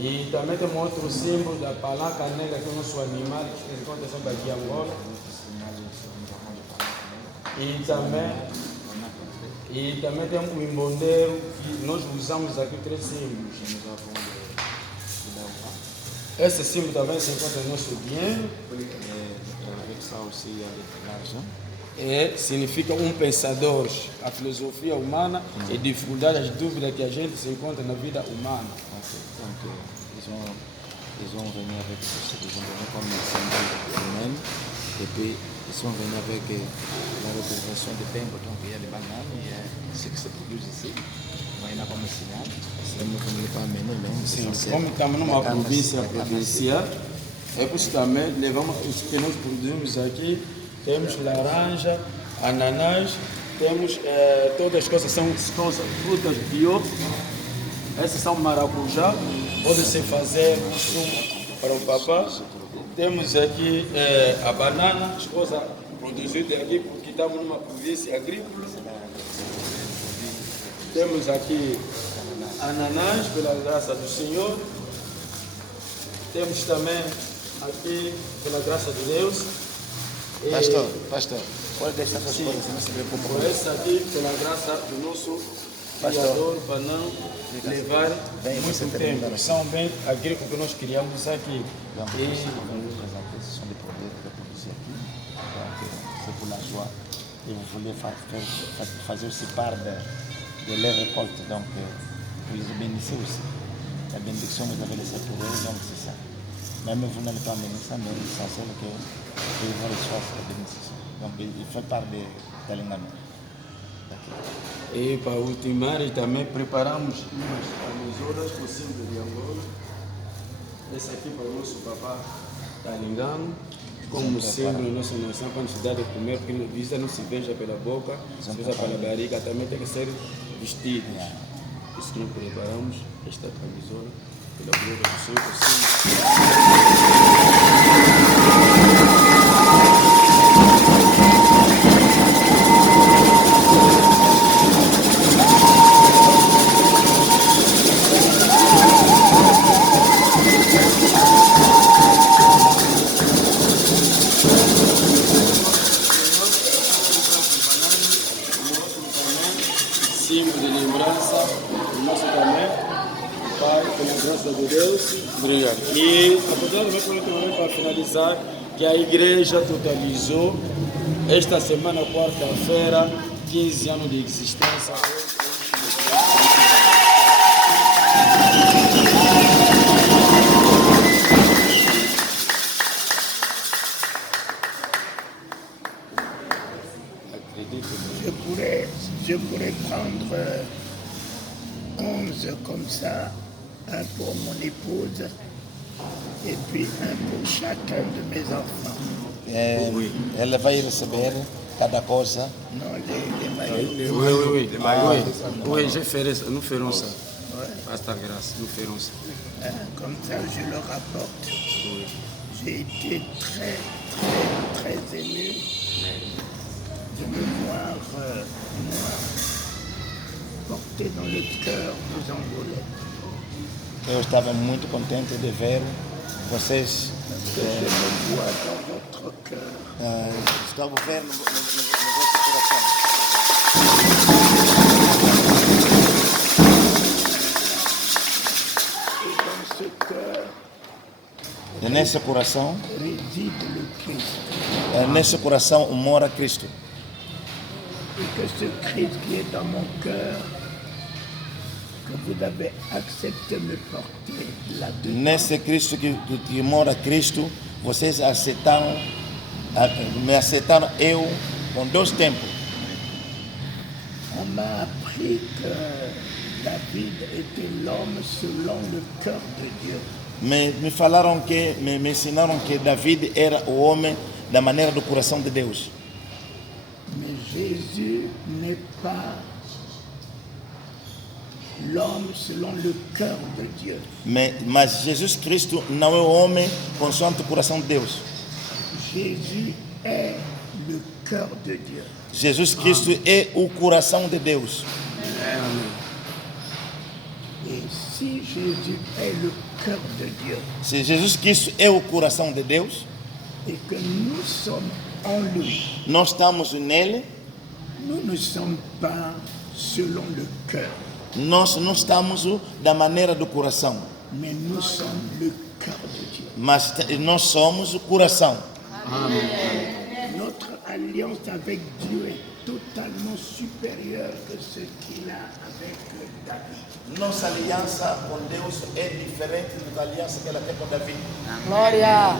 E também tem um outro símbolo da palanca negra, que é o nosso animal, que encontra sempre aqui em Angola. E também tem um imbondeiro que nós usamos aqui 3 símbolos. Esse símbolo também se encontra no nosso dinheiro. Significa um pensador, a filosofia humana e dificuldade, as dúvidas que a gente se encontra na vida humana. Donc, ils ont venu avec ce qu'ils ont donné comme symbole humain, et puis ils sont venus avec la représentation des temples. Donc il y a des bananes, il y a ce qui se produit ici. Il y en a comme signal. Nous ne pouvons pas amener, mais c'est como estamos numa província provincial, é por isso também levamos os que nós produzimos aqui. Temos laranja, ananás, temos todas as coisas, são frutas bio. Essas são maracujá, pode-se fazer sumo para o papá. Temos aqui a banana, coisa produzida aqui, porque estamos numa província agrícola. Temos aqui ananás, pela graça do Senhor. Temos também aqui, pela graça de Deus. Pastor, pode deixar essas coisas, não se preocupe. Essa aqui, pela graça do nosso Criador, para não levar muito tempo. São bem agrícolas que nós criamos aqui. Donc, ce sont des produits que vous produisez aqui. Donc, c'est pour la joie. Et vous voulez faire aussi part de leur récolte. Donc, vous les bénissez aussi. La bénédiction que vous avez laissée pour eux, donc c'est ça. Même vous n'allez pas amener ça, mais l'essentiel est que vous vont recevoir cette bénédiction. Donc, il fait part de l'engagement. E para ultimar, também preparamos umas camisolas com o símbolo de Angola. Esse aqui para o nosso papá Talingano, como símbolo da nossa nação, quando se dá de comer, porque vista não se beija pela boca, se beija pela barriga, também tem que ser vestido. Por isso que nós preparamos esta camisola pela glória do Senhor. Símbolo de lembrança, o nosso também, Pai, pela graça de Deus. Obrigado. E também para finalizar, que a igreja totalizou esta semana, quarta-feira, 15 anos de existência. Je pourrais prendre 11 comme ça, un pour mon épouse et puis un pour chacun de mes enfants. Ela vai receber cada coisa. Non, les maillots. Oui, nous ferons ça. Pasteur Grâce, nous ferons ça. Comme ça, je leur apporte. J'ai été très ému de me voir moi, porté dans le cœur dos Angolais. Eu estava muito contente de ver vocês. Je me vois dans votre cœur. Estava a ver no vosso coração. Et dans ce cœur E nesse coração, réside le Christ. nesse coração mora Cristo. Et que ce Christ qui est dans mon cœur, que vous avez accepté de me porter là-dedans. Nesse Cristo que mora Cristo, vocês me aceitaram eu com 2 tempos. On m'a appris que David était l'homme selon le cœur de Dieu. Me falaram me ensinaram que David era o homem da maneira do coração de Deus. Mais Jésus n'est pas l'homme selon le cœur de Dieu. Mas Jesus Cristo não é o homem consoante o coração de Deus. Jésus est le cœur de Dieu. Jesus Cristo é o coração de Deus. Et Si Jésus est le cœur de Dieu Se Jesus Cristo é o coração de Deus, et que nous sommes en lui, nós estamos nele, nous ne sommes pas selon le cœur, nós não estamos da maneira do coração, mais nous sommes le cœur de Dieu. mas nós somos o coração. Notre alliance avec Dieu est totalement supérieure que ce qu'il a avec David. Nossa aliança com Deus é diferente da aliança que ela tem com Davi. Glória.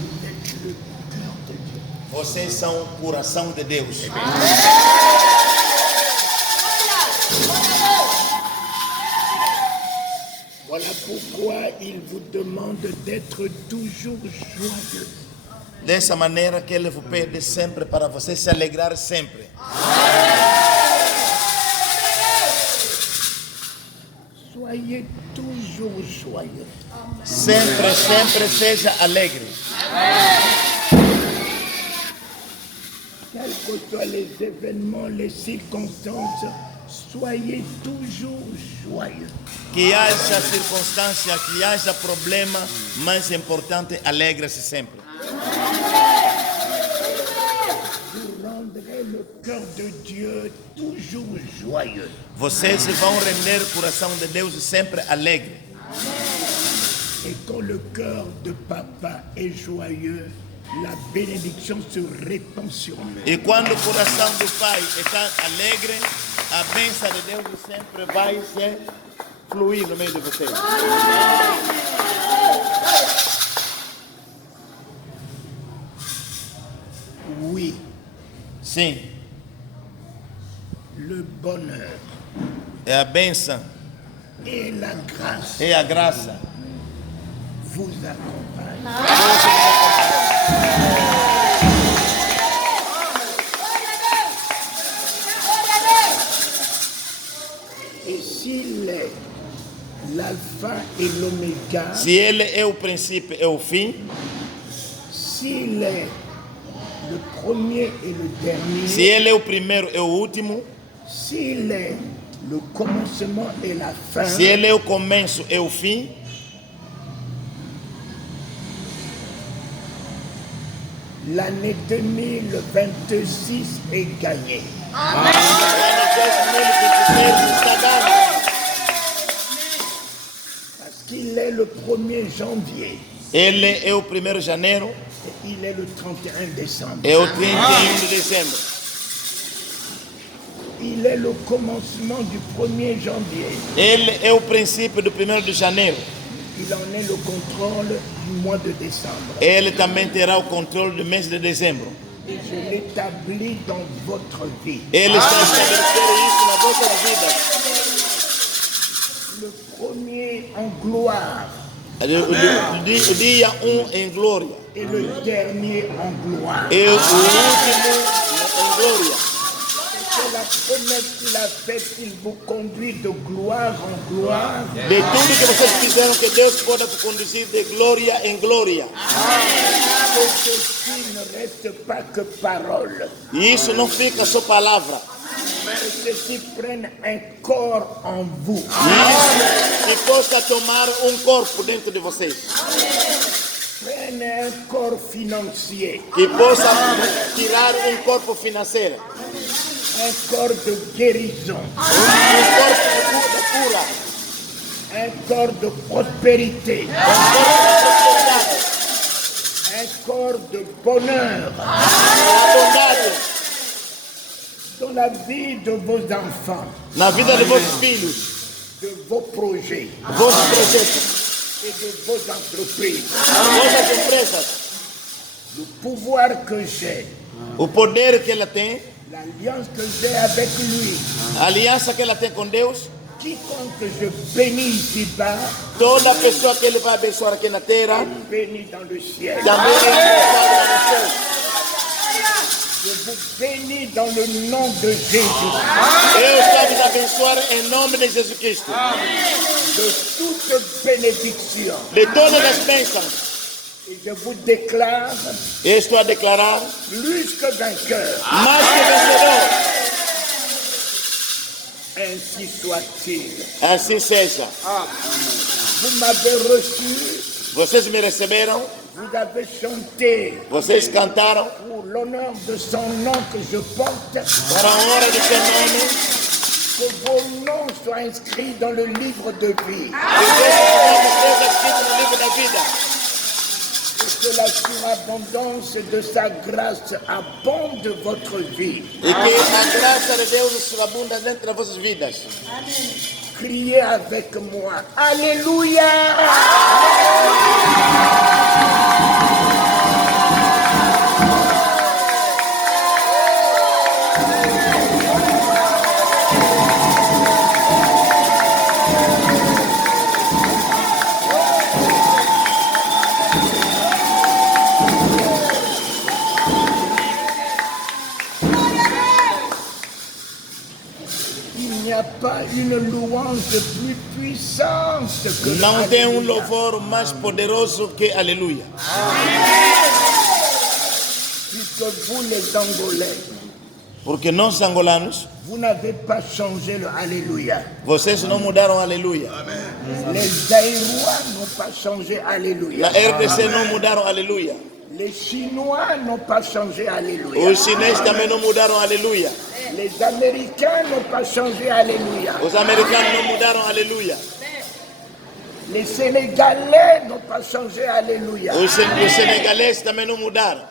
Vous êtes le cœur de Dieu. Vocês são o coração de Deus. Voilà pourquoi il vous demande d'être toujours joyeux. Dessa maneira que Ele vos pede sempre para você se alegrar sempre. Soyez toujours joyeux. Sempre, sempre seja alegre. Quels que soient les événements, les circonstances, soyez toujours joyeux. Que haja circunstância, que haja problema, mais importante, alegre-se sempre. Vous rendrez le cœur de Dieu toujours joyeux. Vocês vão render o coração de Deus sempre alegre. Et quand le cœur de papa est joyeux, la bénédiction se répand sur nous. E quando o coração do Pai está alegre, a bênção de Deus sempre vai se fluir no meio de vocês. Oui, Sim, le bonheur é a bênção, et la grâce é a graça. vous accompagnent. Et s'il est l'alpha et l'oméga, Se Ele é o princípio e o fim, s'il est le premier et le se dernier, Ele é o primeiro e o último, s'il est le commencement et la fin, se Ele é o começo e o fim, l'année 2026 est gagnée. o ano 2023 está dando. Parce qu'il est le 1er janvier Ele é o 1º de janeiro et il est le 31 décembre. e o 31 de dezembro. Il est le commencement du 1er janvier. Ele é o princípio do 1º de janeiro. Il en est le contrôle du mois de décembre. Ele também terá o controle do mês de dezembro. Et je l'établis dans votre vie. Ele está estabelecendo isso na vossa vida. Le premier en gloire O dia 1 em glória et le dernier en gloire. e o último em glória. C'est la promesse qu'il a faite qu'il vous conduit de gloire en gloire. De tudo que vocês fizeram, que Deus pode conduzir de glória em glória. Que ceci ne reste pas que parole. E isso não fica só palavra. Que ceci prenne un corps en vous. E isso que possa tomar um corpo dentro de vocês. Prenne un corps financier. Que possa tirar um corpo financeiro. Un corps de guérison. Um corpo de cura. Un corps de prospérité. Um corpo de prosperidade. Un corps de bonheur. A bondade Dans la vie de vos enfants, na vida de vossos filhos, de vos projets vossos projetos, et de vos entreprises. vossas empresas. Le pouvoir que j'ai, O poder que ela tem, l'alliance que j'ai avec lui, a aliança que ela tem com Deus, quiconque je bénis ici-bas, toda pessoa que Ele vai abençoar aqui na terra, bénis dans le ciel. também é abençoada no céu. Je vous bénis dans le nom de Jésus. Eu quero te abençoar em nome de Jesus Cristo. De toute bénédiction. De todas as bênçãos, Et je vous déclare eu estou a declarar, plus que vainqueur. mais que vencedor, Ainsi soit-il. Assim seja. Vous m'avez reçu, Vocês me receberam, vous avez chanté vocês cantaram pour l'honneur de son nom que je porte, para a honra do seu nome. que vos noms soient inscrits dans le livre de vie. Que esse nome seja escrito no livro da vida. Et que la surabondance de sa grâce abonde votre vie. E que a graça de Deus abunda dentro das vossas vidas. Criez avec moi. Alléluia! Il n'y a pas une louange plus puissante que Não tem Alléluia. louvor mais poderoso que aleluia. Puisque vous les Angolais, Porque nós angolanos, vous n'avez pas changé le Alléluia. vocês não mudaram aleluia. Les Aïrois n'ont pas changé Alléluia. Na RDC não mudaram aleluia. Les Chinois n'ont pas changé Alléluia. Os chineses também não mudaram aleluia. Les Américains n'ont pas changé Alléluia. Os americanos não mudaram aleluia. Les Sénégalais n'ont pas changé Alléluia. Os senegaleses também não mudaram.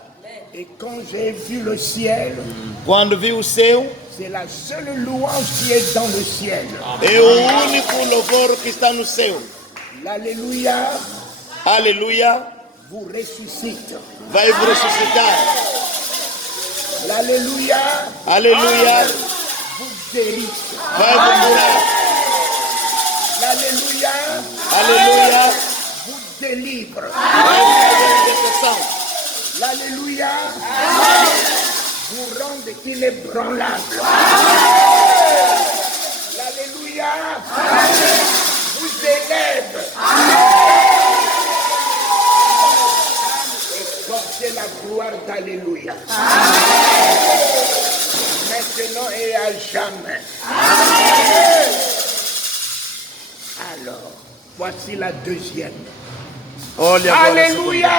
Et quand j'ai vu le ciel, Quando vi o céu, c'est la seule louange qui est dans le ciel. é o único louvor que está no céu. L'Alléluia Aleluia vous ressuscite. vai vos ressuscitar. L'Alléluia Aleluia vous guérit. vai vos curar. L'Alléluia Aleluia vous délivre. vai fazer libertação. L'Alléluia vous rend inébranlable. L'Alléluia vous élève. Et portez la gloire d'Alléluia. Maintenant et à jamais. Alors, voici la deuxième. Olha agora. Alléluia!